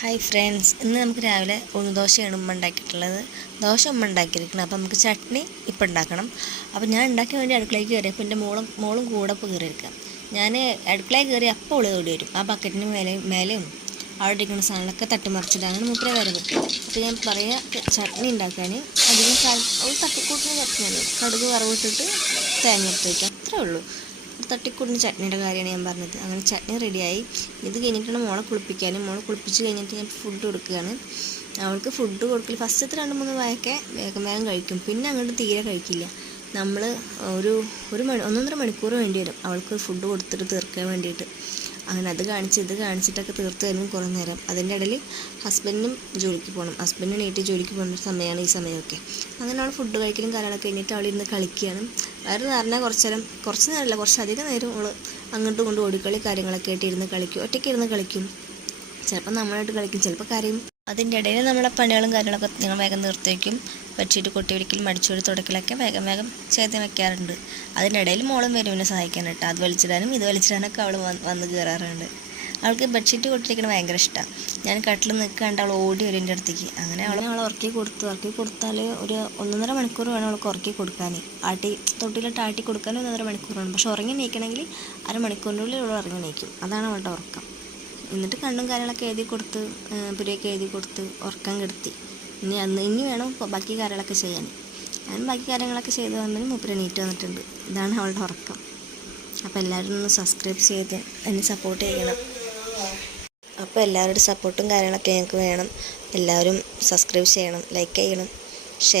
Hi friends, ഇന്ന് നമുക്ക് രാവിലെ ഉഴുന്നുദോശയാണ് ഉമ്മ ഉണ്ടാക്കിയിട്ടുള്ളത്. ദോശ ഉമ്മ ഉണ്ടാക്കിയിരിക്കണം. അപ്പോൾ നമുക്ക് ചട്നി ഇപ്പം ഉണ്ടാക്കണം. അപ്പോൾ ഞാൻ ഉണ്ടാക്കാൻ വേണ്ടി അടുക്കളയ്ക്ക് കയറിയപ്പോൾ എൻ്റെ മോളും കൂടെ ഇപ്പോൾ കയറിയിരിക്കാം. ഞാൻ അടുക്കളയിൽ കയറി അപ്പോൾ ഓടി വരും. ആ ബക്കറ്റിന് മേലെയും അവിടെ ഇരിക്കുന്ന സാധനങ്ങളൊക്കെ തട്ടിമറിച്ചിട്ട് അങ്ങനെ മൂപ്പരെ വരവ്. അപ്പോൾ ഞാൻ പറയുക ചട്നി ഉണ്ടാക്കാൻ അധികം ഒരു തട്ടിക്കൂട്ടിന് ചട്നിയാണ്. കടുക് വറവിട്ടിട്ട് തേങ്ങ എടുത്ത് വയ്ക്കുക, അത്രേ ഉള്ളൂ. തട്ടിക്കൂട്ടിന് ചട്നിയുടെ കാര്യമാണ് ഞാൻ പറഞ്ഞത്. അങ്ങനെ ചട്നി റെഡിയായി. ഇത് കഴിഞ്ഞിട്ടാണ് മോളെ കുളിപ്പിച്ച് കഴിഞ്ഞിട്ട് ഞാൻ ഫുഡ് കൊടുക്കുകയാണ്. അവൾക്ക് ഫുഡ് കൊടുക്കൽ ഫസ്റ്റത്തെ 2-3 വായൊക്കെ വേഗം കഴിക്കും, പിന്നെ അങ്ങോട്ട് തീരെ കഴിക്കില്ല. നമ്മൾ ഒരു 1.5 മണിക്കൂർ വേണ്ടി വരും അവൾക്ക് ഫുഡ് കൊടുത്തിട്ട് തീർക്കാൻ വേണ്ടിയിട്ട്. അങ്ങനെ അത് ഇത് കാണിച്ചിട്ടൊക്കെ തീർത്ത് വരുമ്പോൾ കുറേ നേരം. അതിൻ്റെ ഇടയിൽ ഹസ്ബൻഡിനും ജോലിക്ക് പോകണം. ഹസ്ബൻഡിന് നീട്ടി ജോലിക്ക് പോകുന്ന സമയമാണ് ഈ സമയമൊക്കെ. അങ്ങനെ അവൾ ഫുഡ് കഴിക്കലും കാര്യങ്ങളൊക്കെ കഴിഞ്ഞിട്ട് അവളിരുന്ന് കളിക്കുകയാണ്. വേറെ പറഞ്ഞാൽ കുറച്ച് നേരമല്ല, കുറച്ചധികം നേരം അവൾ അങ്ങോട്ടും ഇങ്ങോട്ടും ഓടിക്കളി കാര്യങ്ങളൊക്കെ ആയിട്ട് ഇരുന്ന് കളിക്കും. ഒറ്റയ്ക്ക് ഇരുന്ന് കളിക്കും, ചിലപ്പോൾ നമ്മളായിട്ട് കളിക്കും, ചിലപ്പോൾ കരയും. അതിൻ്റെ ഇടയിൽ നമ്മളെ പണികളും കാര്യങ്ങളൊക്കെ ഞങ്ങൾ വേഗം നിർത്തി വയ്ക്കും. ബെഡ്ഷീറ്റ് കൊട്ടി പിടിക്കലും മടിച്ചൊരു തുടക്കലൊക്കെ വേഗം ചെയ്ത് വെക്കാറുണ്ട്. അതിൻ്റെ ഇടയിൽ മോളും വരും എന്നെ സഹായിക്കാനായിട്ട്. അത് വലിച്ചിടാനും ഇത് വലിച്ചിടാനൊക്കെ അവൾ വന്ന് കയറാറുണ്ട്. അവൾക്ക് ബെഡ്ഷീറ്റ് കൊട്ടിരിക്കണം ഭയങ്കര ഇഷ്ടമാണ്. ഞാൻ കട്ടിൽ നിൽക്കാണ്ട് അവൾ ഓടി വരും എൻ്റെ അടുത്തേക്ക്. അങ്ങനെ അവൾ ഉറക്കി കൊടുത്താൽ ഒരു 1.5 മണിക്കൂർ വേണം അവൾക്ക് ഉറക്കി കൊടുക്കാൻ. തൊട്ടിലിട്ട് ആട്ടി കൊടുക്കാൻ 1.5 മണിക്കൂർ വേണം. പക്ഷെ ഉറങ്ങി നീക്കണമെങ്കിൽ അരമണിക്കൂറിനുള്ളിൽ അവൾ ഉറങ്ങി നീക്കും. അതാണ് അവളുടെ ഉറക്കം. എന്നിട്ട് കണ്ണും കാര്യങ്ങളൊക്കെ എഴുതി കൊടുത്ത് പുരയൊക്കെ എഴുതി കൊടുത്ത് ഉറക്കം കെടുത്തി. ഇനി വേണം ബാക്കി കാര്യങ്ങളൊക്കെ ചെയ്യാൻ. ഞാൻ ബാക്കി കാര്യങ്ങളൊക്കെ ചെയ്ത് വന്നതിന് മൂപ്പര് എണീറ്റ് വന്നിട്ടുണ്ട്. ഇതാണ് അവളുടെ ഉറക്കം. അപ്പോൾ എല്ലാവരും ഒന്ന് സബ്സ്ക്രൈബ് ചെയ്ത് എന്നെ സപ്പോർട്ട് ചെയ്യണം. അപ്പോൾ എല്ലാവരുടെ സപ്പോർട്ടും കാര്യങ്ങളൊക്കെ ഞങ്ങൾക്ക് വേണം. എല്ലാവരും സബ്സ്ക്രൈബ് ചെയ്യണം, ലൈക്ക് ചെയ്യണം, ഷെയർ